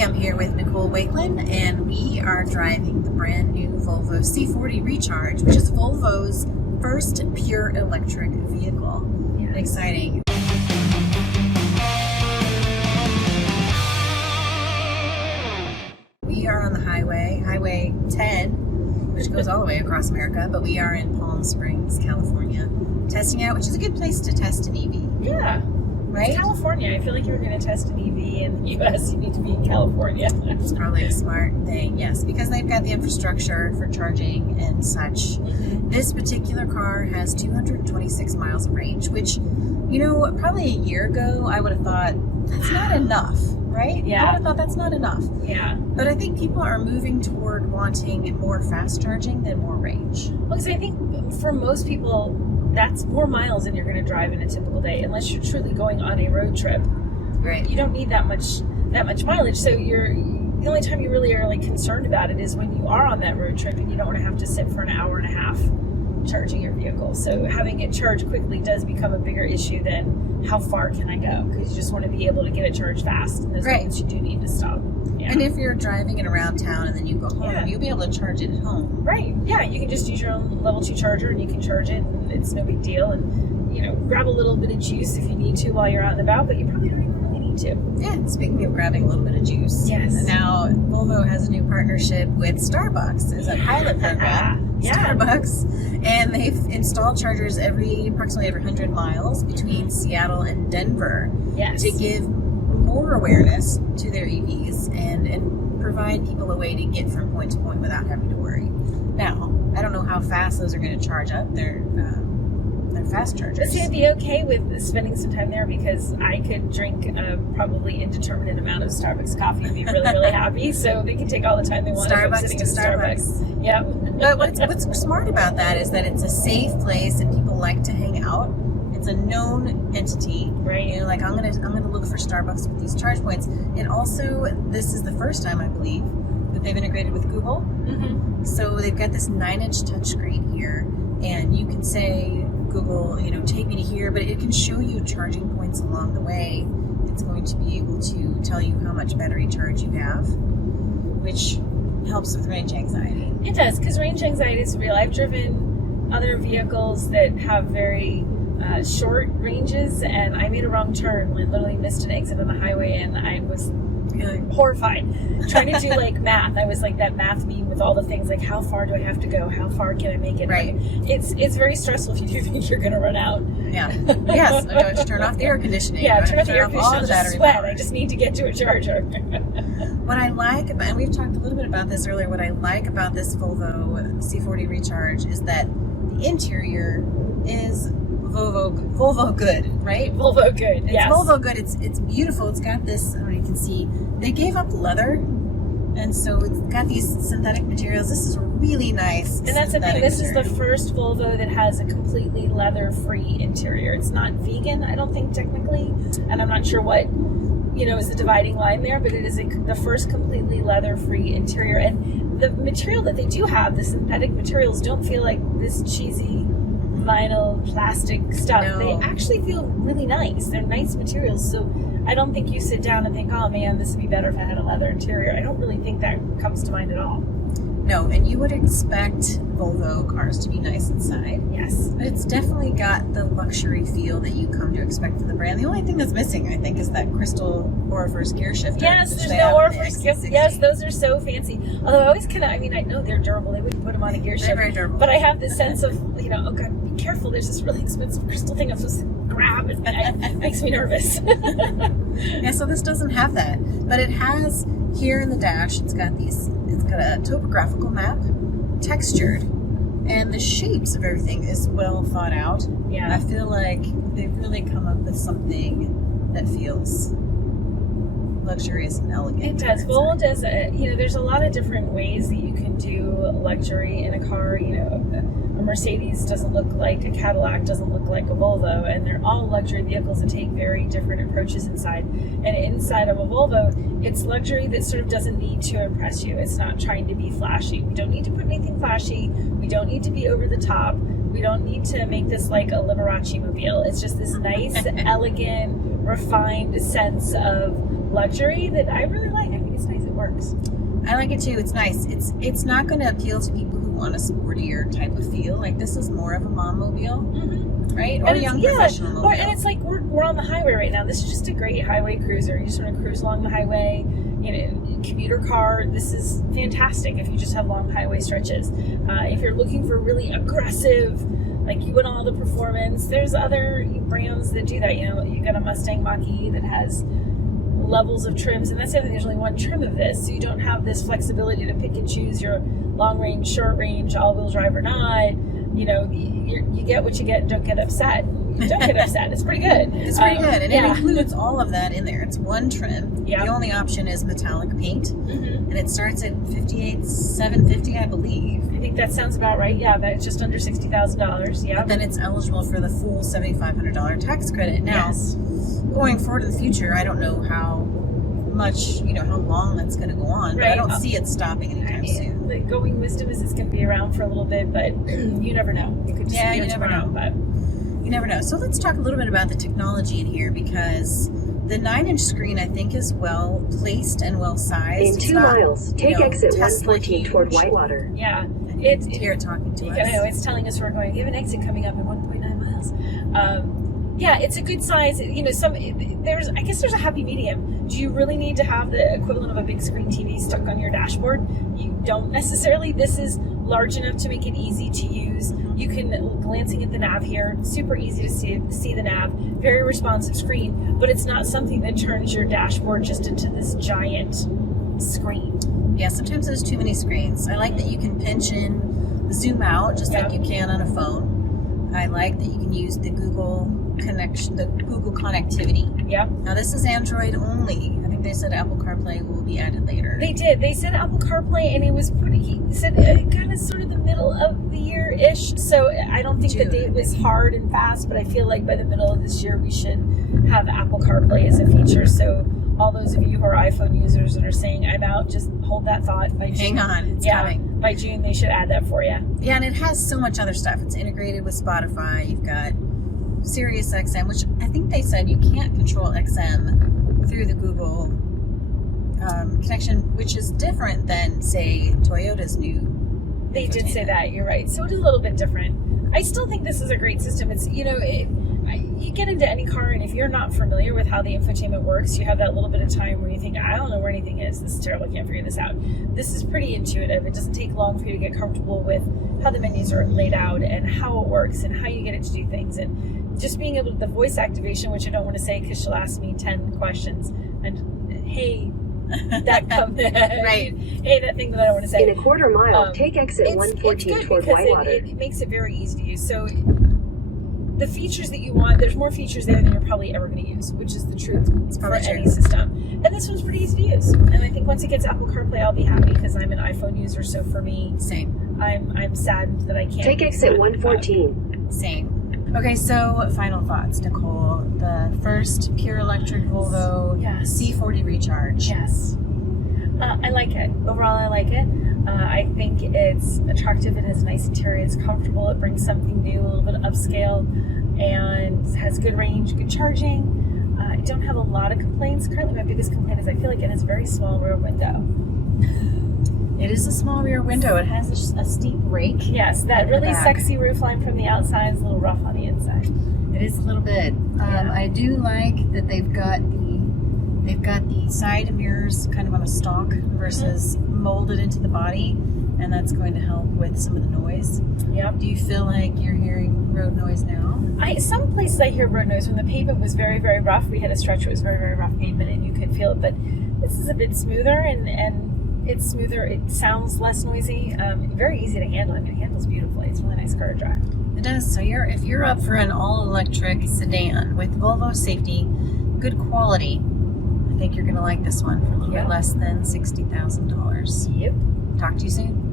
I'm here with Nicole Wakeland, and we are driving the brand new Volvo C40 Recharge, which is Volvo's first pure electric vehicle. Yeah. Exciting. We are on the Highway 10, which goes all the way across America, but we are in Palm Springs, California, testing out, which is a good place to test an EV. Yeah. Right? It's California. I feel like you're going to test an EV in the U.S., you need to be in California. It's probably a smart thing, yes, because they've got the infrastructure for charging and such. Mm-hmm. This particular car has 226 miles of range, which, you know, probably a year ago, I would have thought, that's not enough, right? Yeah. I would have thought that's not enough. Yeah. But I think people are moving toward wanting more fast charging than more range. Well, because I think for most people, that's more miles than you're going to drive in a typical day, unless you're truly going on a road trip. Right. You don't need that much mileage. So the only time you really are like concerned about it is when you are on that road trip and you don't want to have to sit for an hour and a half charging your vehicle. So having it charged quickly does become a bigger issue than how far can I go, because you just want to be able to get it charged fast, and those moments you do need to stop. Yeah. And if you're driving it around town and then you go home, you'll be able to charge it at home. Right. Yeah, you can just use your own level 2 charger and you can charge it, and it's no big deal. And, you know, grab a little bit of juice if you need to while you're out and about, but you probably don't even really need to. Yeah, speaking of grabbing a little bit of juice. Yes. Now, Volvo has a new partnership with Starbucks. It's a pilot program. Yeah. Starbucks. And they've installed chargers approximately every 100 miles between Seattle and Denver. Yes. To give more awareness to their EVs and provide people a way to get from point to point without having to worry. Now, I don't know how fast those are going to charge up. They're fast chargers. But see, I'd be okay with spending some time there, because I could drink a probably indeterminate amount of Starbucks coffee and be really, really happy. So they can take all the time they want. Starbucks sitting to in Starbucks. Yep. But what's smart about that is that it's a safe place and people like to hang out. It's a known entity. Right. You know, like I'm gonna look for Starbucks with these charge points. And also, this is the first time, I believe, that they've integrated with Google. Mm-hmm. So they've got this 9-inch touchscreen here, and you can say, Google, you know, take me to here, but it can show you charging points along the way. It's going to be able to tell you how much battery charge you have, which helps with range anxiety. It does, because range anxiety is real. I've driven other vehicles that have very short ranges, and I made a wrong turn, literally missed an exit on the highway, and I was horrified trying to do like math. I was like that math meme with all the things, like how far do I have to go, how far can I make it? Right. It's very stressful if you do think you're going to run out. Yeah. Yes. Don't turn off the air conditioning. Yeah, Don't turn off the air all conditioning. the Just battery sweat. power. I just need to get to a charger. What I like about, and we've talked a little bit about this earlier, what I like about this Volvo C40 Recharge is that the interior is Volvo good, right? Volvo good. It's yes. Volvo good. It's beautiful. It's got this, I don't know if you can see, they gave up leather, and so it's got these synthetic materials. This is really nice. And that's the thing. This is the material. first Volvo that has a completely leather-free interior. It's not vegan, I don't think, technically, and I'm not sure what, you know, is the dividing line there, but it is the first completely leather-free interior. And the material that they do have, the synthetic materials, don't feel like this cheesy vinyl plastic stuff. No. They actually feel really nice. They're nice materials, so I don't think you sit down and think, oh man, this would be better if I had a leather interior. I don't really think that comes to mind at all. No, and you would expect Volvo cars to be nice inside. Yes. But it's definitely got the luxury feel that you come to expect from the brand. The only thing that's missing, I think, is that crystal orifice gear shifter. Yes, which there's they no have in the orifice. XC60. Yes, those are so fancy. Although I always I know they're durable. They wouldn't put them on a gear shift. They're very durable. But I have this sense of, you know, oh God, be careful. There's this really expensive crystal thing I'm supposed to grab. It makes me nervous. Yeah, so this doesn't have that. But it has, here in the dash, it's got a topographical map, textured, and the shapes of everything is well thought out. Yeah. I feel like they've really come up with something that feels luxurious and elegant. It does. Volvo does, you know, there's a lot of different ways that you can do luxury in a car. You know, a Mercedes doesn't look like a Cadillac, doesn't look like a Volvo, and they're all luxury vehicles that take very different approaches inside. And inside of a Volvo, it's luxury that sort of doesn't need to impress you. It's not trying to be flashy. We don't need to put anything flashy. We don't need to be over the top. We don't need to make this like a Liberace mobile. It's just this nice, elegant, refined sense of luxury that I really like. I think it's nice. works. I like it too. It's nice. It's not going to appeal to people who want a sportier type of feel. Like this is more of a mom mobile, right? Or a young professional mobile. And it's like we're on the highway right now. This is just a great highway cruiser. You just want to cruise along the highway. You know, commuter car. This is fantastic if you just have long highway stretches. If you're looking for really aggressive, like you want all the performance, there's other brands that do that. You know, you got a Mustang Mach-E that has levels of trims, and that's the other thing, there's only one trim of this, so you don't have this flexibility to pick and choose your long range, short range, all-wheel drive or not. You know, you get what you get and don't get upset. You don't get upset. It's pretty good. It's pretty good, and it includes all of that in there. It's one trim. The only option is metallic paint, and it starts at $58,750, I believe. I think that sounds about right. Yeah, that's just under $60,000. Yeah. But then it's eligible for the full $7,500 tax credit. Now, going forward in the future, I don't know how much, how long that's going to go on, but I don't see it stopping anytime soon. The going wisdom is it's going to be around for a little bit, but you never know. You could just you never know. But you never know. So let's talk a little bit about the technology in here, because the 9-inch screen, I think, is well placed and well sized. In 2 miles, take exit 114 toward Whitewater. Yeah. It's here talking to us. I know, it's telling us we're going, you have an exit coming up in 1.9 miles. Yeah, it's a good size. You know, I guess there's a happy medium. Do you really need to have the equivalent of a big screen TV stuck on your dashboard? You don't necessarily. This is large enough to make it easy to use. You can, glancing at the nav here, super easy to see the nav, very responsive screen, but it's not something that turns your dashboard just into this giant screen. Yeah, sometimes there's too many screens. I like that you can pinch in, zoom out, just like you can on a phone. I like that you can use the Google connection, the Google connectivity. Yeah. Now this is Android only. I think they said Apple CarPlay will be added later. They did. They said Apple CarPlay, and it was he said kind of sort of the middle of the year-ish. So I don't think the date was hard and fast, but I feel like by the middle of this year we should have Apple CarPlay as a feature. So all those of you who are iPhone users that are saying I'm out, just hold that thought. By June, hang on, it's coming. By June they should add that for you. Yeah, and it has so much other stuff. It's integrated with Spotify. You've got Sirius XM, which I think they said you can't control XM through the Google connection, which is different than, say, Toyota's new. They did say that. You're right. So it is a little bit different. I still think this is a great system. It's you get into any car, and if you're not familiar with how the infotainment works, you have that little bit of time where you think, I don't know where anything is. This is terrible. I can't figure this out. This is pretty intuitive. It doesn't take long for you to get comfortable with how the menus are laid out and how it works and how you get it to do things. And just being able to, the voice activation, which I don't want to say because she'll ask me 10 questions. And hey, that right. Hey, that thing that I don't want to say. In a quarter mile, take exit 114 toward Whitewater. It makes it very easy to use. So the features that you want, there's more features there than you're probably ever going to use, which is the truth for any system. And this one's pretty easy to use. And I think once it gets Apple CarPlay, I'll be happy because I'm an iPhone user. So for me, same. I'm saddened that I can't. Take exit 114. Same. Okay, so final thoughts, Nicole. The first pure electric Volvo C40 Recharge. Yes. I like it. Overall, I like it. I think it's attractive. It has a nice interior. It's comfortable. It brings something new, a little bit upscale, and has good range, good charging. I don't have a lot of complaints. Currently, my biggest complaint is I feel like it has a very small rear window. It is a small rear window. It has a steep rake. Yes, that really sexy roofline from the outside is a little rough on the inside. It is a little bit. I do like that they've got the side mirrors kind of on a stalk versus molded into the body, and that's going to help with some of the noise. Yep. Do you feel like you're hearing road noise now? Some places I hear road noise when the pavement was very, very rough. We had a stretch where it was very, very rough pavement, and you could feel it. But this is a bit smoother, and it's smoother. It sounds less noisy. Very easy to handle. I mean, it handles beautifully. It's a really nice car to drive. It does. So if you're up for an all-electric sedan with Volvo safety, good quality, I think you're going to like this one for a little bit less than $60,000. Yep. Talk to you soon.